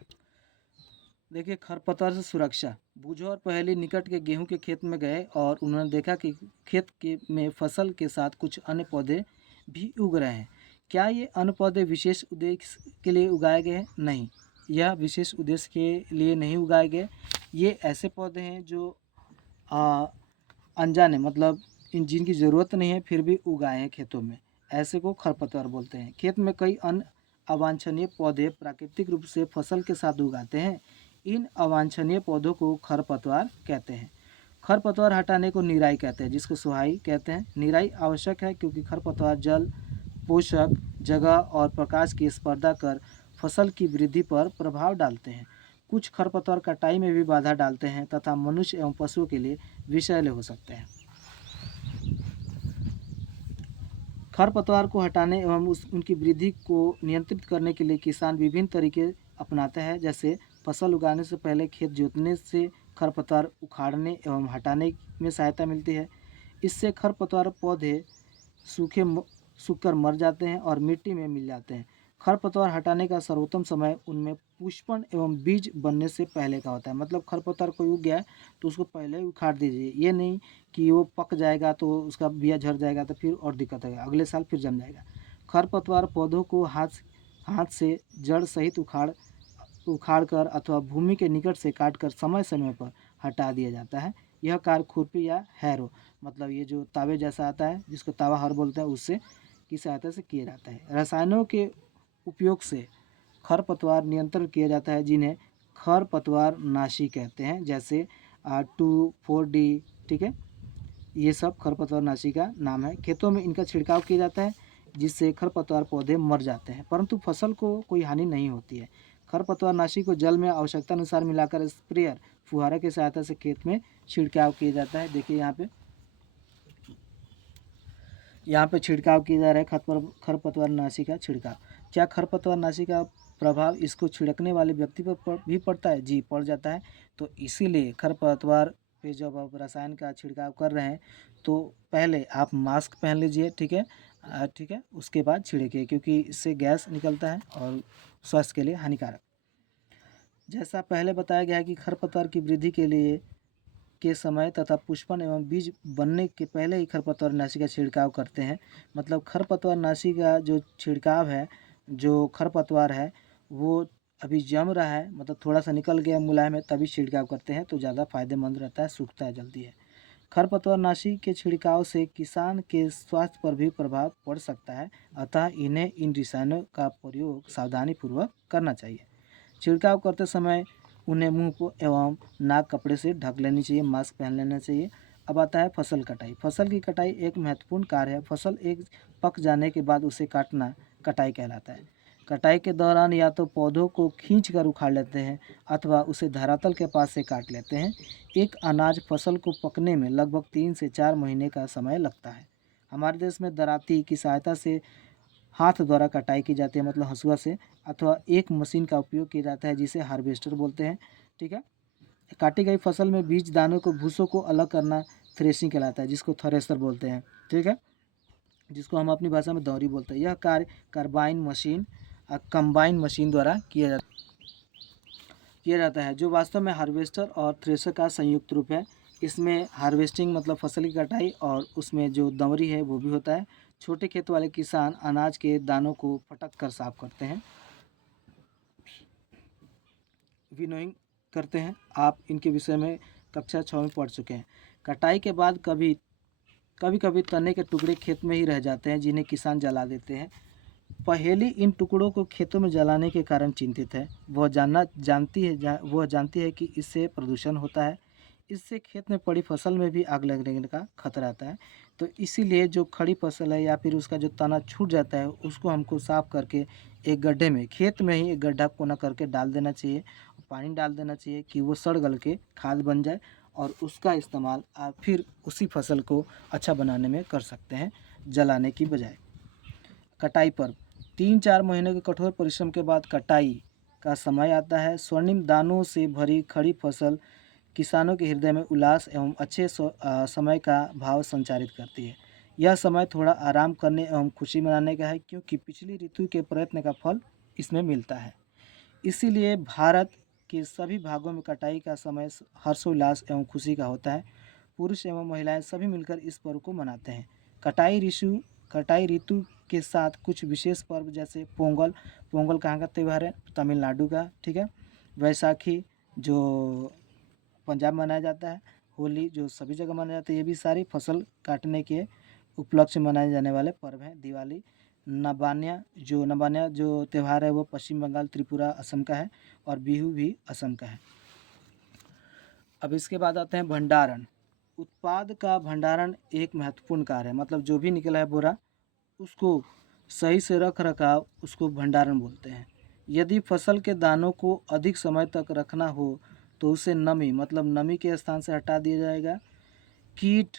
देखिए खरपतवार से सुरक्षा। बूझो और पहेली निकट के गेहूं के खेत में गए और उन्होंने देखा कि खेत के में फसल के साथ कुछ अन्य पौधे भी उग रहे हैं। क्या ये अन्य पौधे विशेष उद्देश्य के लिए उगाए गए हैं? नहीं, यह विशेष उद्देश्य के लिए नहीं उगाए गए। ये ऐसे पौधे हैं जो अनजाने, मतलब जिनकी ज़रूरत नहीं है फिर भी उगाए हैं खेतों में, ऐसे को खरपतवार बोलते हैं। खेत में कई अन्य अवांछनीय पौधे प्राकृतिक रूप से फसल के साथ उगाते हैं। इन अवांछनीय पौधों को खरपतवार कहते हैं। खरपतवार हटाने को निराई कहते हैं, जिसको सुहाई कहते हैं। निराई आवश्यक है क्योंकि खरपतवार जल, पोषक, जगह और प्रकाश की स्पर्धा कर फसल की वृद्धि पर प्रभाव डालते हैं। कुछ खरपतवार कटाई में भी बाधा डालते हैं तथा मनुष्य एवं पशुओं के लिए विषैले हो सकते हैं। खरपतवार को हटाने एवं उनकी वृद्धि को नियंत्रित करने के लिए किसान विभिन्न तरीके अपनाते हैं। जैसे फसल उगाने से पहले खेत जोतने से खरपतवार उखाड़ने एवं हटाने में सहायता मिलती है। इससे खरपतवार पौधे सूखकर मर जाते हैं और मिट्टी में मिल जाते हैं। खरपतवार हटाने का सर्वोत्तम समय उनमें पुष्पन एवं बीज बनने से पहले का होता है। मतलब खरपतवार कोई उग गया है तो उसको पहले ही उखाड़ दीजिए। ये नहीं कि वो पक जाएगा तो उसका बिया झड़ जाएगा तो फिर और दिक्कत आएगा, अगले साल फिर जम जाएगा। खरपतवार पौधों को हाथ से जड़ सहित उखाड़ कर अथवा भूमि के निकट से काट कर समय समय पर हटा दिया जाता है। यह कार्य खुरपी या हैरो, मतलब ये जो तावे जैसा आता है जिसको तावा हर बोलते हैं, उससे की सहायता से किया जाता है। रसायनों के उपयोग से खरपतवार नियंत्रण किया जाता है जिन्हें खरपतवार नाशी कहते हैं। जैसे 2,4-D, ठीक है। ये सब खरपतवारनाशी का नाम है। खेतों में इनका छिड़काव किया जाता है जिससे खरपतवार पौधे मर जाते हैं, परंतु फसल को कोई हानि नहीं होती है। खरपतवारनाशी को जल में आवश्यकता अनुसार मिलाकर स्प्रेयर फुहारे की सहायता से खेत में छिड़काव किया जाता है। देखिए यहाँ पे छिड़काव किया जा रहा है खरपतवारनाशी का छिड़काव। क्या खरपतवारनाशी का प्रभाव इसको छिड़कने वाले व्यक्ति पर भी पड़ता है? जी, पड़ जाता है। तो इसीलिए खरपतवार पे जब आप रसायन का छिड़काव कर रहे हैं तो पहले आप मास्क पहन लीजिए, ठीक है। ठीक है, उसके बाद छिड़किए, क्योंकि इससे गैस निकलता है और स्वास्थ्य के लिए हानिकारक। जैसा पहले बताया गया है कि खरपतवार की वृद्धि के समय तथा पुष्पन एवं बीज बनने के पहले ही खरपतवारनाशी का छिड़काव करते हैं। मतलब खरपतवारनाशी का जो छिड़काव है, जो खरपतवार है वो अभी जम रहा है, मतलब थोड़ा सा निकल गया मुलायम है, तभी छिड़काव करते हैं तो ज़्यादा फायदेमंद रहता है, सूखता है जल्दी है। खरपतवारनाशी के छिड़काव से किसान के स्वास्थ्य पर भी प्रभाव पड़ सकता है, अतः इन्हें इन रसायनों का प्रयोग सावधानीपूर्वक करना चाहिए। छिड़काव करते समय उन्हें मुंह को एवं नाक कपड़े से ढक लेनी चाहिए, मास्क पहन लेना चाहिए। अब आता है फसल कटाई। फसल की कटाई एक महत्वपूर्ण कार्य है। फसल एक पक जाने के बाद उसे काटना कटाई कहलाता है। कटाई के दौरान या तो पौधों को खींचकर उखाड़ लेते हैं अथवा उसे धरातल के पास से काट लेते हैं। एक अनाज फसल को पकने में लगभग 3 से 4 महीने का समय लगता है। हमारे देश में दराती की सहायता से हाथ द्वारा कटाई की जाती है, मतलब हंसुआ से, अथवा एक मशीन का उपयोग किया जाता है जिसे हार्वेस्टर बोलते हैं, ठीक है। काटी गई फसल में बीज दानों को भूसों को अलग करना थ्रेशिंग कहलाता है, जिसको थ्रेशर बोलते हैं, ठीक है, जिसको हम अपनी भाषा में दौरी बोलते हैं। यह कार्य कंबाइन मशीन द्वारा किया जाता है, जो वास्तव में हार्वेस्टर और थ्रेशर का संयुक्त रूप है। इसमें हार्वेस्टिंग मतलब फसल की कटाई और उसमें जो दंवरी है वो भी होता है। छोटे खेत वाले किसान अनाज के दानों को फटक कर साफ करते हैं, विनोइंग करते हैं। आप इनके विषय में कक्षा 6 में पढ़ चुके हैं। कटाई के बाद कभी कभी तने के टुकड़े खेत में ही रह जाते हैं जिन्हें किसान जला देते हैं। पहेली इन टुकड़ों को खेतों में जलाने के कारण चिंतित है। वह जानती है कि इससे प्रदूषण होता है। इससे खेत में पड़ी फसल में भी आग लगने का खतरा आता है। तो इसीलिए जो खड़ी फसल है या फिर उसका जो तना छूट जाता है उसको हमको साफ करके एक गड्ढे में, खेत में ही एक गड्ढा कोना करके डाल देना चाहिए, पानी डाल देना चाहिए कि वो सड़ गल के खाद बन जाए और उसका इस्तेमाल आप फिर उसी फसल को अच्छा बनाने में कर सकते हैं, जलाने की बजाय। कटाई पर्व 3-4 महीने के कठोर परिश्रम के बाद कटाई का समय आता है। स्वर्णिम दानों से भरी खड़ी फसल किसानों के हृदय में उल्लास एवं अच्छे समय का भाव संचारित करती है। यह समय थोड़ा आराम करने एवं खुशी मनाने का है, क्योंकि पिछली ऋतु के प्रयत्न का फल इसमें मिलता है। इसीलिए भारत के सभी भागों में कटाई का समय हर्षोल्लास एवं खुशी का होता है। पुरुष एवं महिलाएं सभी मिलकर इस पर्व को मनाते हैं। कटाई ऋतु के साथ कुछ विशेष पर्व जैसे पोंगल कहाँ का त्यौहार है? तमिलनाडु का, ठीक है। वैसाखी जो पंजाब मनाया जाता है। होली जो सभी जगह मनाया जाता है। ये भी सारी फसल काटने के उपलक्ष्य में मनाए जाने वाले पर्व हैं। दिवाली, नबान्या जो त्यौहार है वो पश्चिम बंगाल, त्रिपुरा, असम का है और बिहू भी असम का है। अब इसके बाद आते हैं भंडारण। उत्पाद का भंडारण एक महत्वपूर्ण कार्य है, मतलब जो भी निकला है बोरा उसको सही से रख रखाव उसको भंडारण बोलते हैं। यदि फसल के दानों को अधिक समय तक रखना हो तो उसे मतलब नमी के स्थान से हटा दिया जाएगा। कीट,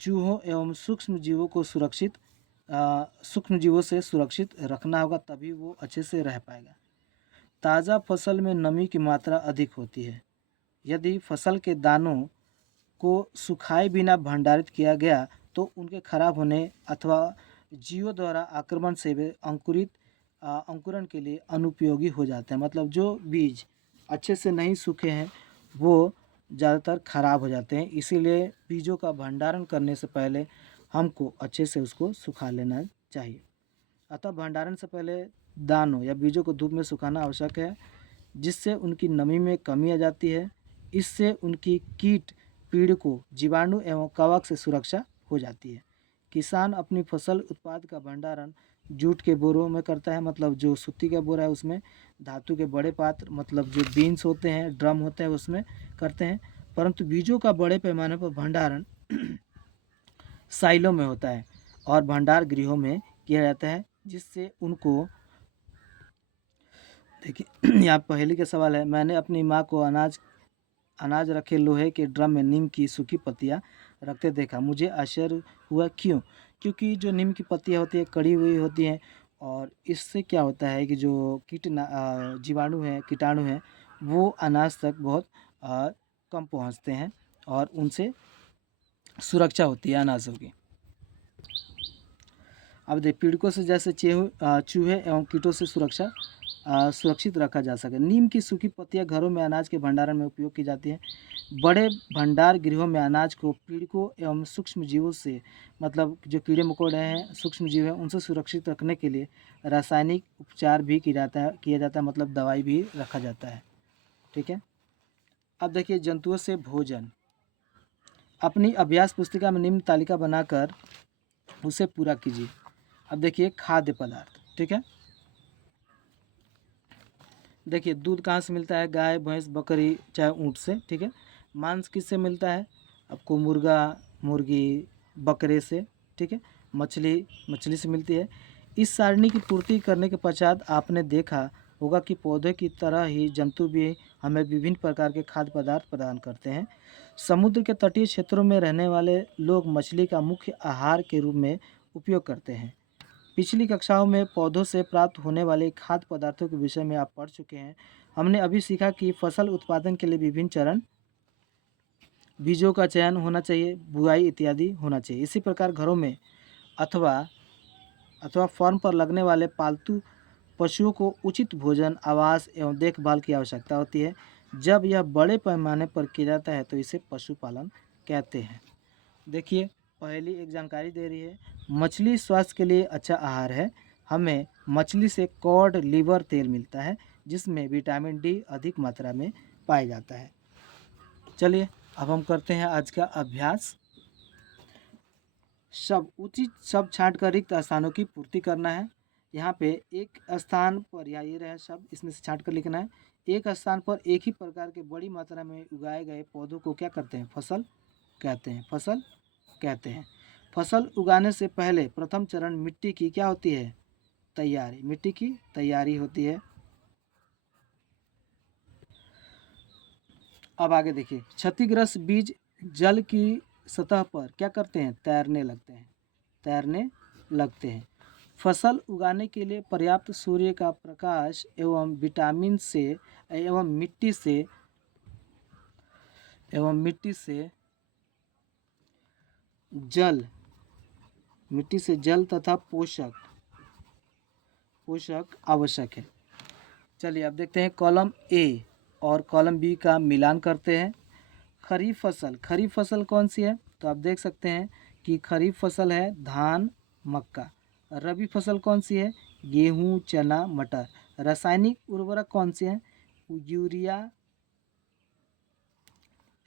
चूहों एवं सूक्ष्म जीवों से सुरक्षित रखना होगा, तभी वो अच्छे से रह पाएगा। ताज़ा फसल में नमी की मात्रा अधिक होती है। यदि फसल के दानों को सुखाए बिना भंडारित किया गया तो उनके खराब होने अथवा जीवों द्वारा आक्रमण से वे अंकुरण के लिए अनुपयोगी हो जाते हैं। मतलब जो बीज अच्छे से नहीं सूखे हैं वो ज़्यादातर खराब हो जाते हैं। इसीलिए बीजों का भंडारण करने से पहले हमको अच्छे से उसको सुखा लेना चाहिए। अतः भंडारण से पहले दानों या बीजों को धूप में सुखाना आवश्यक है, जिससे उनकी नमी में कमी आ जाती है। इससे उनकी कीट पीड़कों, जीवाणु एवं कवक से सुरक्षा हो जाती है। किसान अपनी फसल उत्पाद का भंडारण जूट के बोरों में करता है, मतलब जो सूती का बोरा है उसमें, धातु के बड़े पात्र मतलब जो बीन्स होते हैं, ड्रम होते हैं उसमें करते हैं। परंतु बीजों का बड़े पैमाने पर भंडारण साइलों में होता है और भंडार गृहों में किया जाता है, जिससे उनको देखिए यहाँ पहले का सवाल है, मैंने अपनी माँ को अनाज अनाज रखे लोहे के ड्रम में नीम की सूखी पत्तियाँ रखते देखा। मुझे आश्चर्य हुआ, क्यों? क्योंकि जो नीम की पत्तियाँ होती है कड़ी हुई होती हैं और इससे क्या होता है कि जो जीवाणु हैं, कीटाणु हैं, वो अनाज तक बहुत कम पहुँचते हैं और उनसे सुरक्षा होती है अनाजों की। अब देख पीड़कों से जैसे चूहे एवं कीटों से सुरक्षित रखा जा सके। नीम की सूखी पत्तियां घरों में अनाज के भंडारण में उपयोग की जाती हैं। बड़े भंडार गृहों में अनाज को पीड़कों एवं सूक्ष्म जीवों से, मतलब जो कीड़े मकोड़े हैं, सूक्ष्म जीव हैं, उनसे सुरक्षित रखने के लिए रासायनिक उपचार भी किया जाता है, मतलब दवाई भी रखा जाता है। ठीक है। अब देखिए जंतुओं से भोजन। अपनी अभ्यास पुस्तिका में निम्न तालिका बनाकर उसे पूरा कीजिए। अब देखिए खाद्य पदार्थ। ठीक है। देखिए दूध कहाँ से मिलता है? गाय, भैंस, बकरी, चाहे ऊँट से। ठीक है। मांस किससे मिलता है? आपको मुर्गा, मुर्गी, बकरे से। ठीक है। मछली से मिलती है। इस सारणी की पूर्ति करने के पश्चात आपने देखा होगा कि पौधे की तरह ही जंतु भी हमें विभिन्न प्रकार के खाद्य पदार्थ प्रदान करते हैं। समुद्र के तटीय क्षेत्रों में रहने वाले लोग मछली का मुख्य आहार के रूप में उपयोग करते हैं। पिछली कक्षाओं में पौधों से प्राप्त होने वाले खाद्य पदार्थों के विषय में आप पढ़ चुके हैं। हमने अभी सीखा कि फसल उत्पादन के लिए विभिन्न चरण, बीजों का चयन होना चाहिए, बुआई इत्यादि होना चाहिए। इसी प्रकार घरों में अथवा फार्म पर लगने वाले पालतू पशुओं को उचित भोजन, आवास एवं देखभाल की आवश्यकता होती है। जब यह बड़े पैमाने पर किया जाता है तो इसे पशुपालन कहते हैं। देखिए पहली एक जानकारी दे रही है, मछली स्वास्थ्य के लिए अच्छा आहार है। हमें मछली से कॉड लिवर तेल मिलता है, जिसमें विटामिन डी अधिक मात्रा में पाया जाता है। चलिए अब हम करते हैं आज का अभ्यास। उचित शब्द छांट कर रिक्त स्थानों की पूर्ति करना है। यहाँ पे एक स्थान पर, या ये रहे शब्द, इसमें से छांट कर लिखना है। एक स्थान पर एक ही प्रकार के बड़ी मात्रा में उगाए गए पौधों को क्या करते हैं? फसल कहते हैं। फसल कहते हैं। फसल उगाने से पहले प्रथम चरण मिट्टी की क्या होती है? तैयारी। मिट्टी की तैयारी होती है। अब आगे देखिए, क्षतिग्रस्त बीज जल की सतह पर क्या करते हैं? तैरने लगते हैं। फसल उगाने के लिए पर्याप्त सूर्य का प्रकाश एवं विटामिन से एवं मिट्टी से जल तथा पोषक आवश्यक है। चलिए अब देखते हैं कॉलम ए और कॉलम बी का मिलान करते हैं। खरीफ फसल कौन सी है? तो आप देख सकते हैं कि खरीफ फसल है धान, मक्का। रबी फसल कौन सी है? गेहूँ, चना, मटर। रासायनिक उर्वरक कौन से हैं? यूरिया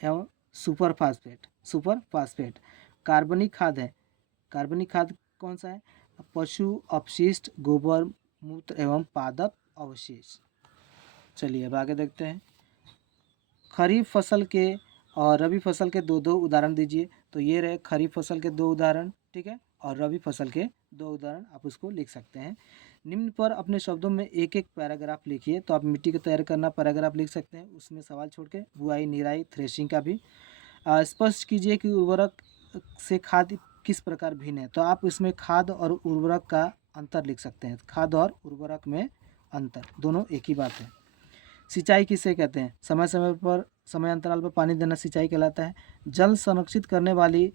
एवं सुपर फास्फेट। कार्बनिक खाद कौन सा है? पशु अपशिष्ट, गोबर, मूत्र एवं पादप अवशेष। चलिए अब आगे देखते हैं। खरीफ फसल के और रबी फसल के दो उदाहरण दीजिए। तो ये रहे खरीफ फसल के 2 उदाहरण। ठीक है। और रबी फसल के 2 उदाहरण आप उसको लिख सकते हैं। निम्न पर अपने शब्दों में एक एक पैराग्राफ लिखिए। तो आप मिट्टी को तैयार करना पैराग्राफ लिख सकते हैं, उसमें सवाल छोड़ के। बुआई, निराई, थ्रेशिंग का भी स्पष्ट कीजिए कि उर्वरक से खाद किस प्रकार भिन्न है। तो आप इसमें खाद और उर्वरक का अंतर लिख सकते हैं। खाद और उर्वरक में अंतर, दोनों एक ही बात है। सिंचाई किसे कहते हैं? समय अंतराल पर पानी देना सिंचाई कहलाता है। जल संरक्षित करने वाली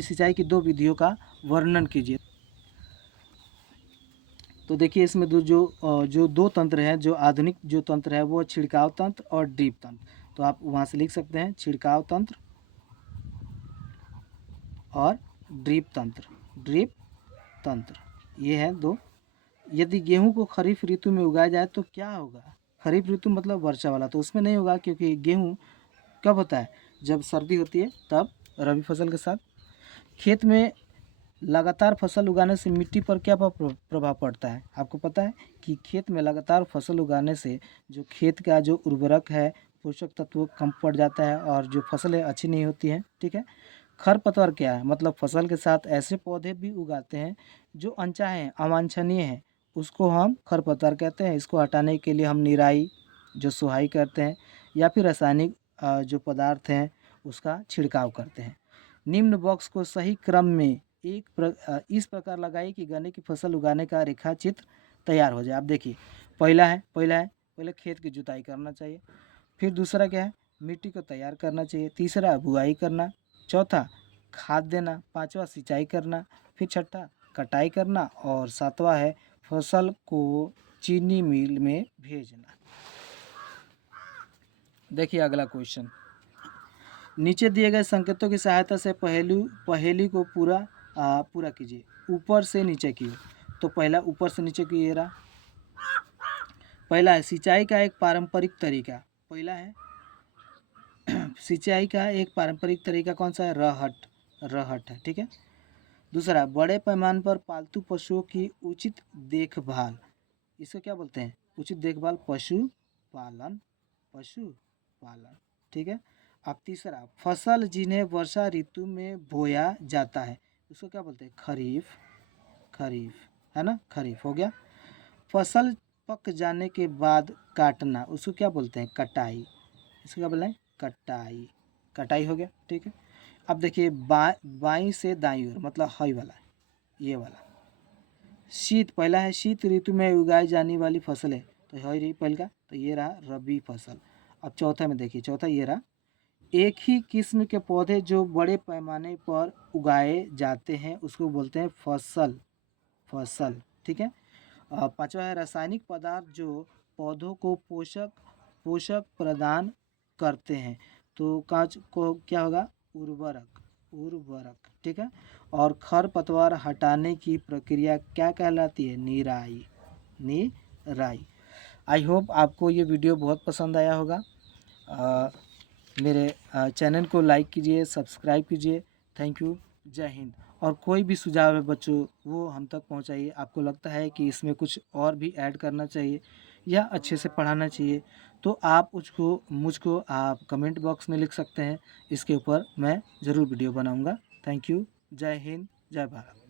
सिंचाई की 2 विधियों का वर्णन कीजिए। तो देखिए इसमें जो 2 तंत्र हैं, जो आधुनिक जो तंत्र है वो छिड़काव तंत्र और ड्रिप तंत्र। तो आप वहाँ से लिख सकते हैं छिड़काव तंत्र और ड्रिप तंत्र। ये है 2। यदि गेहूं को खरीफ ऋतु में उगाया जाए तो क्या होगा? खरीफ ऋतु मतलब वर्षा वाला, तो उसमें नहीं होगा, क्योंकि गेहूं कब होता है? जब सर्दी होती है तब। रबी फसल के साथ खेत में लगातार फसल उगाने से मिट्टी पर क्या प्रभाव पड़ता है? आपको पता है कि खेत में लगातार फसल उगाने से जो खेत का जो उर्वरक है, पोषक तत्व कम पड़ जाता है और जो फसलें अच्छी नहीं होती हैं। ठीक है। खरपतवार क्या है? मतलब फसल के साथ ऐसे पौधे भी उगाते हैं जो अनचाहे हैं, अवांछनीय हैं, उसको हम खरपतवार कहते हैं। इसको हटाने के लिए हम निराई, जो सुहाई करते हैं, या फिर रासायनिक जो पदार्थ हैं उसका छिड़काव करते हैं। निम्न बॉक्स को सही क्रम में इस प्रकार लगाइए कि गन्ने की फसल उगाने का रेखा चित्र तैयार हो जाए। आप देखिए, पहले खेत की जुताई करना चाहिए। फिर दूसरा क्या है? मिट्टी को तैयार करना चाहिए। तीसरा बुआई करना। चौथा खाद देना। पांचवा सिंचाई करना। फिर छठा कटाई करना। और सातवां है फसल को चीनी मिल में भेजना। देखिए अगला क्वेश्चन, नीचे दिए गए संकेतों की सहायता से पहेली को पूरा कीजिए। ऊपर से नीचे की ओर। तो पहला ऊपर से नीचे की ये रहा। पहला है सिंचाई का एक पारंपरिक तरीका। पहला है सिंचाई का एक पारंपरिक तरीका कौन सा है? रहट है। ठीक है। दूसरा, बड़े पैमाने पर पालतू पशुओं की उचित देखभाल। इसको क्या बोलते हैं? उचित देखभाल, पशुपालन। ठीक है। अब तीसरा, फसल जिन्हें वर्षा ऋतु में बोया जाता है, उसको क्या बोलते हैं? खरीफ है ना, खरीफ हो गया। फसल पक जाने के बाद काटना, उसको क्या बोलते हैं? कटाई। इसको क्या बोलते हैं? कटाई हो गया। ठीक है। अब देखिए बाईं से दाईं ओर, मतलब हई वाला, ये वाला पहला है शीत ऋतु में उगाई जाने वाली फसलें। तो हई रही पहले का, तो ये रहा रबी फसल। अब चौथा में देखिए, चौथा ये रहा एक ही किस्म के पौधे जो बड़े पैमाने पर उगाए जाते हैं उसको बोलते हैं फसल। ठीक है। पांचवा है रासायनिक पदार्थ जो पौधों को पोषक प्रदान करते हैं। तो कांच को क्या होगा? उर्वरक। ठीक है। और खरपतवार हटाने की प्रक्रिया क्या कहलाती है? निराई। आई होप आपको ये वीडियो बहुत पसंद आया होगा। मेरे चैनल को लाइक कीजिए, सब्सक्राइब कीजिए। Thank you. जय हिंद। और कोई भी सुझाव है बच्चों, वो हम तक पहुंचाइए। आपको लगता है कि इसमें कुछ और भी ऐड करना चाहिए या अच्छे से पढ़ाना चाहिए, तो आप मुझको आप कमेंट बॉक्स में लिख सकते हैं। इसके ऊपर मैं ज़रूर वीडियो बनाऊंगा। Thank you. जय हिंद, जय भारत।